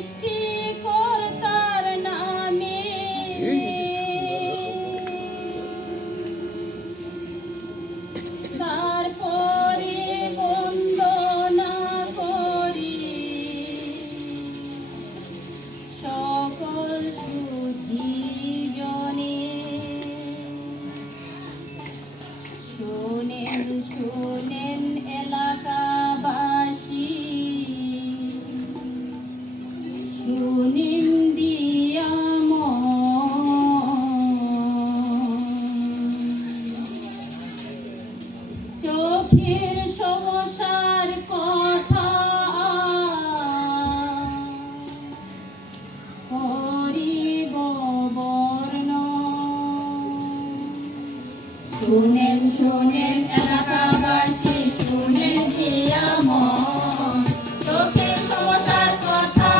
সৃষ্টিকর্তার নামে তারপরে বন্দনা করি সকল সুধীজনে। শোনেন শোনেন এলাকাবাসী, শোনেন দিয়া চোখের সমস্যার কথা করিব বর্ণন। শোনেন শোনেন এলাকাবাসী, শোনেন দিয়া চোখের সমস্যার কথা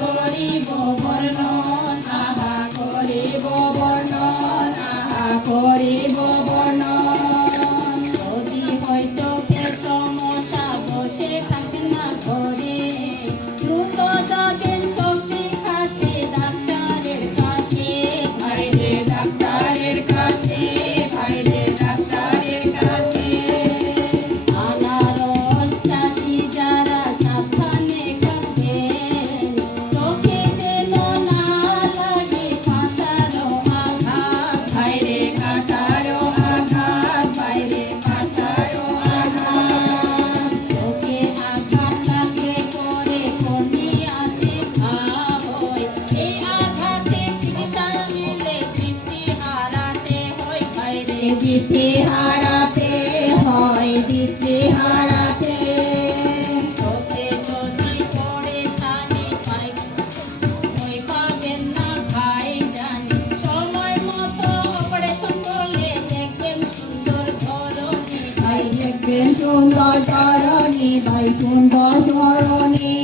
করিব বর্ণন। আহা করিব বর্ণন, আহা করিব বর্ণন। যদি হয় চোখের সমস্যা, বসে থাকেন না ঘরে, দ্রুত যাবেন চোখের কাছে, ডাক্তারের কাছে, ভাইরে ডাক্তারের কাছে, ভাইরে ডাক্তারের কাছে। আনারস চাষি যারা সাবধানে খাবেন, চোখে যেন না লাগে কাঁটারও আঘাত, ভাইরে কাঁটারও আঘাত, ভাইরে কাঁটারও আঘাত। চোখে আঘাত লাগলে পরে কর্নিয়াতে ঘাম হয়, এই আঘাতে চিকিৎসা নিলে দৃষ্টি হারাতে হয়, ভাইরে দৃষ্টি হারাতে হয়, দৃষ্টি হারাতে। চোখে যদি পড়ে ছানি ভয় পাবেন না ভাই জানি, সময় মতো অপারেশন করলে দেখবেন সুন্দর ধরনী, ভাই দেখবেন সুন্দর ধরনী, ভাই সুন্দর ধরনী।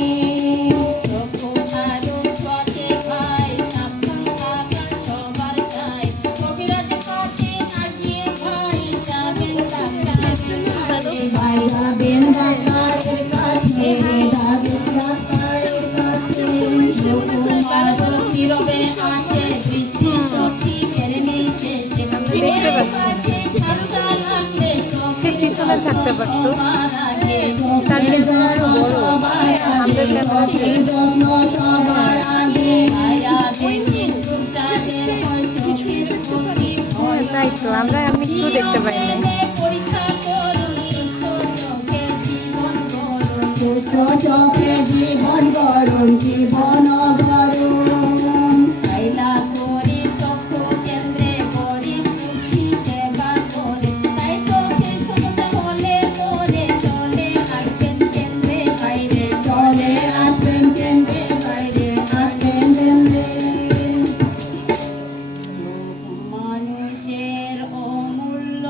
চক্ষু আরো পথে ভাই সাবধান থাকা সবার চাই, কবিরাজ কাছে না গিয়ে ভাই যাবেন ডাক্তারের কাছে, ভাই যাবেন ডাক্তারের কাছে, যাবেন ডাক্তারের কাছে। চক্ষু আরো নীরবে আসে, দৃষ্টি শক্তি মেরে মিশে, দেখতে পাচ্ছি সে পিছনে থাকতে পারতো, তার জন্য বড় আমাদের তাই তো আমরা মৃত্যু দেখতে পাই না। চোখে জীবন গরম, জীবন গরম। খাইলা করি চক্ষু কেন্দ্রে করি সুখী সেবা করে, তাই চোখে সমস্যা হলে পরে চলে আসবেন কেন্দ্রে, বাইরে চলে আসবেন কেন্দ্রে, বাইরে আসবেন কেন্দ্রে। মানুষের অমূল্য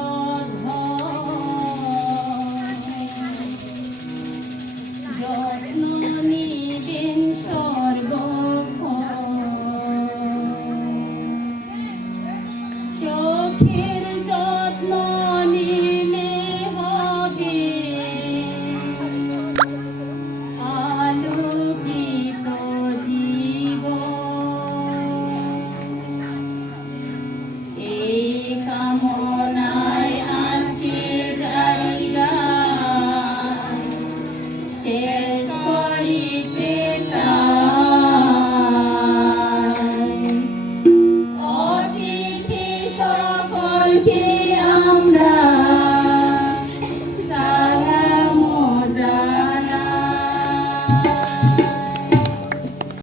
যত্ন নিবেন সর্বক্ষণ, চোখে